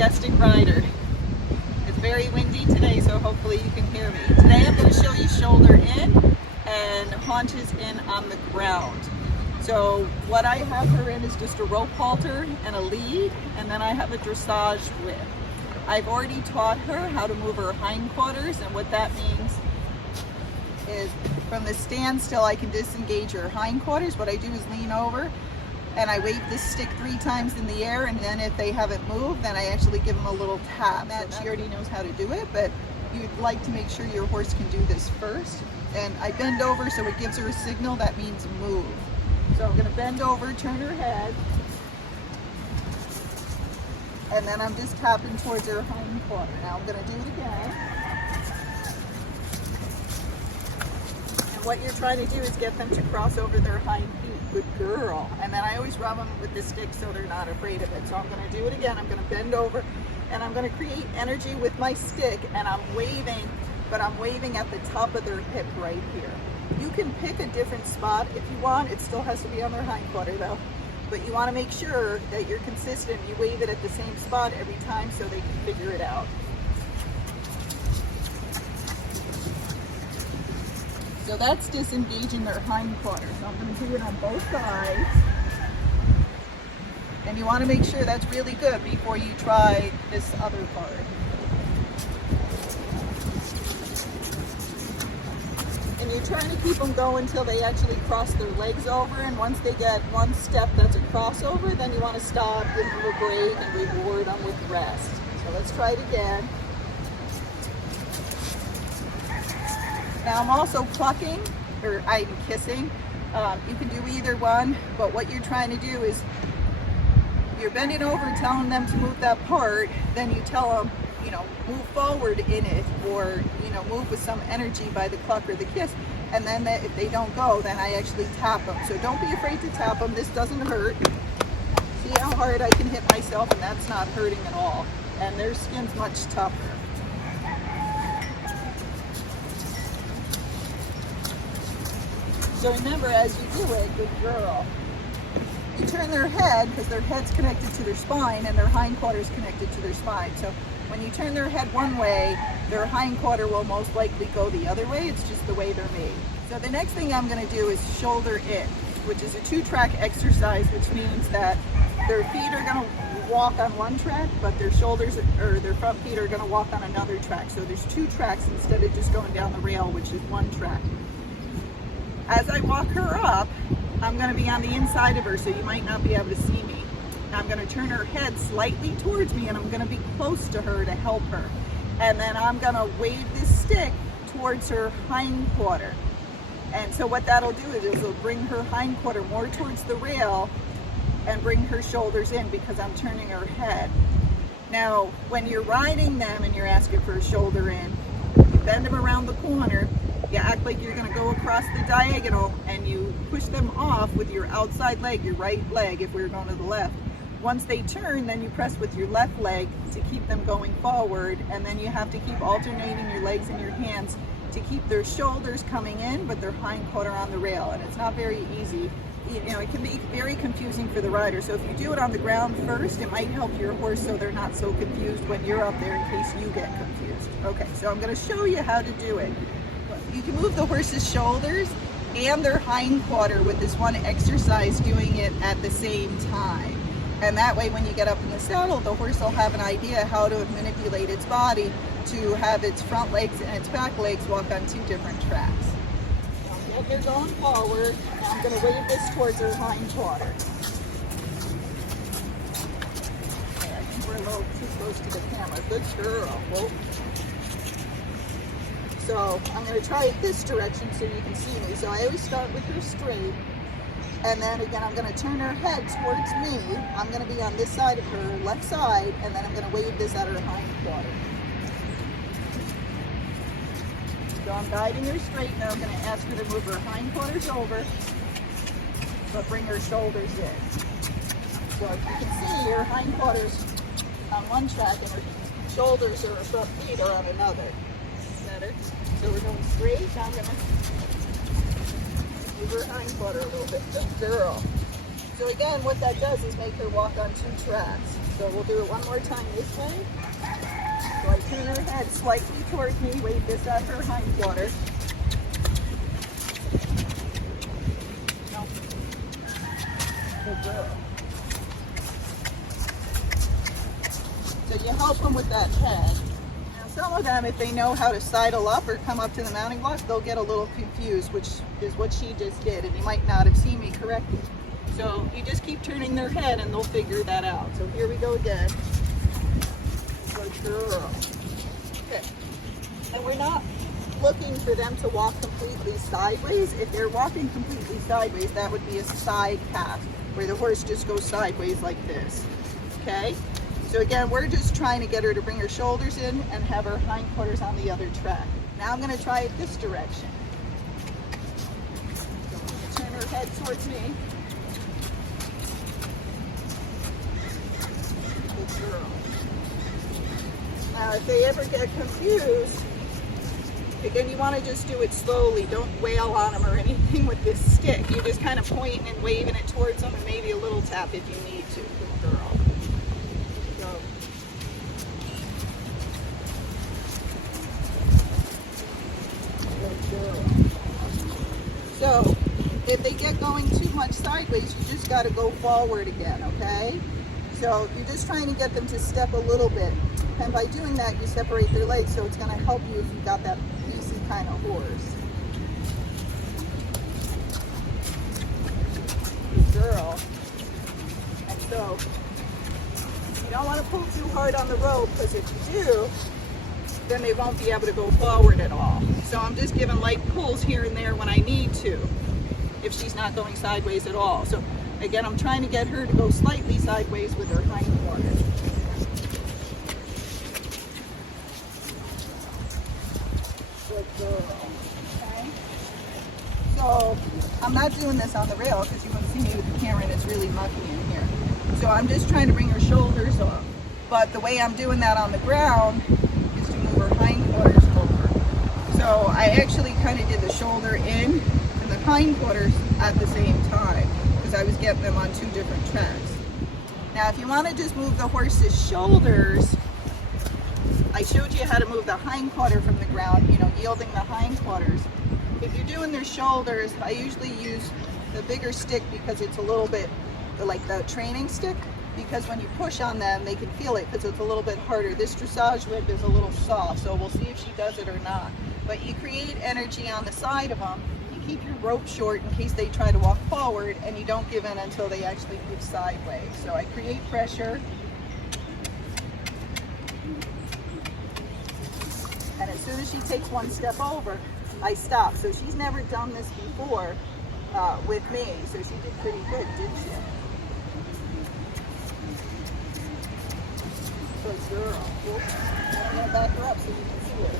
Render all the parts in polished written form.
Majestic rider. It's very windy today, so hopefully you can hear me. Today I'm going to show you shoulder in and haunches in on the ground. So what I have her in is just a rope halter and a lead, and then I have a dressage whip. I've already taught her how to move her hindquarters, and what that means is from the standstill I can disengage her hindquarters. What I do is lean over and I wave this stick 3 times in the air, and then if they haven't moved, then I actually give them a little tap. That she already knows how to do it, but you'd like to make sure your horse can do this first. And I bend over so it gives her a signal that means move. So I'm going to bend over, turn her head, and then I'm just tapping towards her hindquarter. Now I'm going to do it again. And what you're trying to do is get them to cross over their hind feet. Good girl. And then I always rub them with the stick so they're not afraid of it. So I'm going to do it again. I'm going to bend over and I'm going to create energy with my stick, and I'm waving, but I'm waving at the top of their hip right here. You can pick a different spot if you want. It still has to be on their hindquarter though. But you want to make sure that you're consistent. You wave it at the same spot every time so they can figure it out. So that's disengaging their hindquarters. So I'm going to do it on both sides. And you want to make sure that's really good before you try this other part. And you're trying to keep them going until they actually cross their legs over. And once they get one step that's a crossover, then you want to stop, give them a break, and reward them with rest. So let's try it again. Now I'm also plucking, or I'm kissing. You can do either one, but what you're trying to do is you're bending over, telling them to move that part, then you tell them, you know, move forward in it, or, you know, move with some energy by the cluck or the kiss. And then if they don't go, then I actually tap them. So don't be afraid to tap them. This doesn't hurt. See how hard I can hit myself, and that's not hurting at all. And their skin's much tougher. So remember, as you do it, good girl, you turn their head, because their head's connected to their spine and their hindquarters connected to their spine. So when you turn their head one way, their hindquarter will most likely go the other way. It's just the way they're made. So the next thing I'm going to do is shoulder in, which is a 2-track exercise, which means that their feet are going to walk on one track, but their shoulders or their front feet are going to walk on another track. So there's 2 tracks instead of just going down the rail, which is 1 track. As I walk her up, I'm going to be on the inside of her, so you might not be able to see me. I'm going to turn her head slightly towards me, and I'm going to be close to her to help her. And then I'm going to wave this stick towards her hindquarter. And so what that'll do is it'll bring her hindquarter more towards the rail and bring her shoulders in, because I'm turning her head. Now, when you're riding them and you're asking for a shoulder in, you bend them around the corner. You act like you're going to go across the diagonal, and you push them off with your outside leg, your right leg, if we were going to the left. Once they turn, then you press with your left leg to keep them going forward, and then you have to keep alternating your legs and your hands to keep their shoulders coming in, but their hindquarter on the rail. And it's not very easy. You know, it can be very confusing for the rider. So if you do it on the ground first, it might help your horse so they're not so confused when you're up there in case you get confused. Okay, so I'm going to show you how to do it. You can move the horse's shoulders and their hindquarter with this one exercise, doing it at the same time. And that way, when you get up in the saddle, the horse will have an idea how to manipulate its body to have its front legs and its back legs walk on 2 different tracks. Now get her going forward, and I'm going to wave this towards her hindquarter. Okay, I think we're a little too close to the camera. Good girl. Whoa. So I'm going to try it this direction so you can see me. So I always start with her straight, and then again I'm going to turn her head towards me. I'm going to be on this side of her left side, and then I'm going to wave this at her hindquarter. So I'm guiding her straight. Now I'm going to ask her to move her hindquarters over, but bring her shoulders in. So as you can see, her hindquarters on one track and her shoulders or her front feet are on another. Better. So we're going straight. Now I'm going to move her hindquarter a little bit. Good girl. So again, what that does is make her walk on 2 tracks. So we'll do it one more time this way. So I turn her head slightly towards me, wave this at her hindquarter. No. Good girl. So you help them with that head. Now some of them, if they know how to sidle up or come up to the mounting block, they'll get a little confused, which is what she just did, and you might not have seen me correctly. So you just keep turning their head and they'll figure that out. So here we go again. Good girl. Okay. And we're not looking for them to walk completely sideways. If they're walking completely sideways, that would be a side path, where the horse just goes sideways like this. Okay? So again, we're just trying to get her to bring her shoulders in and have her hindquarters on the other track. Now I'm going to try it this direction. So turn her head towards me. Good girl. Now if they ever get confused, again, you want to just do it slowly. Don't wail on them or anything with this stick. You just kind of pointing and waving it towards them, and maybe a little tap if you need to. Good girl. So if they get going too much sideways, you just got to go forward again, okay? So you're just trying to get them to step a little bit. And by doing that, you separate their legs, so it's going to help you if you've got that pacey kind of horse. Good girl. And so you don't want to pull too hard on the rope, because if you do, then they won't be able to go forward at all. So I'm just giving light pulls here and there when I need to, if she's not going sideways at all. So again, I'm trying to get her to go slightly sideways with her hindquarters. Good girl. Okay. So I'm not doing this on the rail because you won't see me with the camera and it's really mucky in here. So I'm just trying to bring her shoulders up. But the way I'm doing that on the ground is to move her hindquarters over. So I actually kind of did the shoulder in and the hindquarters at the same time, because I was getting them on 2 different tracks. Now if you want to just move the horse's shoulders, I showed you how to move the hindquarter from the ground, yielding the hindquarters. If you're doing their shoulders, I usually use the bigger stick because it's a little bit like the training stick, because when you push on them, they can feel it because it's a little bit harder. This dressage whip is a little soft, so we'll see if she does it or not. But you create energy on the side of them. You keep your rope short in case they try to walk forward, and you don't give in until they actually move sideways. So I create pressure. And as soon as she takes 1 step over, I stop. So she's never done this before with me, so she did pretty good, didn't she? Good girl. Oops. I'm going to back her up so you can see her.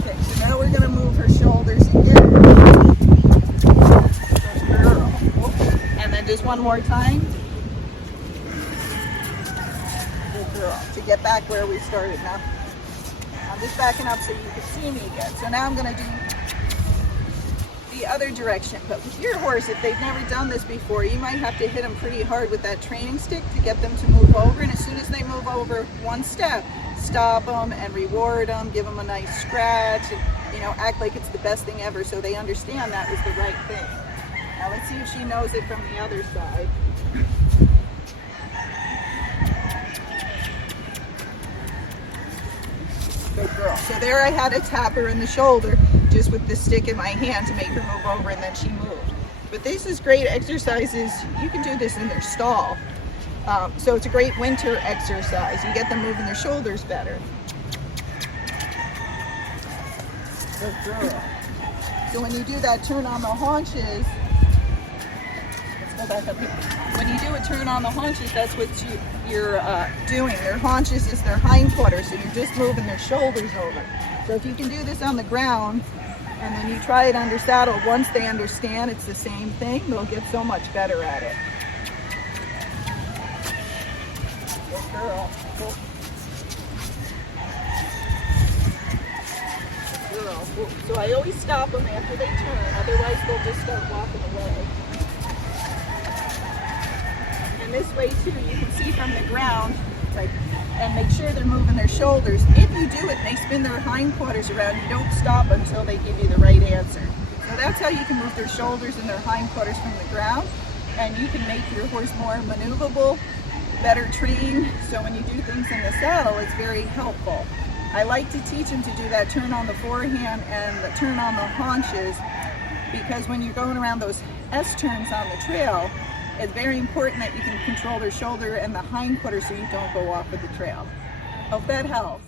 Okay, so now we're going to move her shoulders again. Good girl. Oops. And then just one more time. Good girl. To get back where we started now. I'm just backing up so you can see me again. So now I'm going to do the other direction. But with your horse, if they've never done this before, you might have to hit them pretty hard with that training stick to get them to move over. And as soon as they move over 1 step, stop them and reward them, give them a nice scratch, and act like it's the best thing ever, so they understand that was the right thing. Now let's see if she knows it from the other side. Good girl. So there I had to tap her in the shoulder just with the stick in my hand to make her move over, and then she moved. But this is great exercises. You can do this in their stall. So it's a great winter exercise. You get them moving their shoulders better. Good girl. So when you do that turn on the haunches, let's go back up here. When you do a turn on the haunches, that's what you're doing. Their haunches is their hindquarters, so you're just moving their shoulders over. So if you can do this on the ground, and then you try it under saddle, once they understand it's the same thing, they'll get so much better at it. Good girl. Cool. So I always stop them after they turn, otherwise they'll just start walking away. And this way too, you can see from the ground, like, and make sure they're moving their shoulders. If you do it and they spin their hindquarters around, you don't stop until they give you the right answer. So that's how you can move their shoulders and their hindquarters from the ground, and you can make your horse more maneuverable, better trained, so when you do things in the saddle, it's very helpful. I like to teach them to do that turn on the forehand and the turn on the haunches, because when you're going around those S-turns on the trail, it's very important that you can control their shoulder and the hindquarters so you don't go off of the trail. Hope that helps.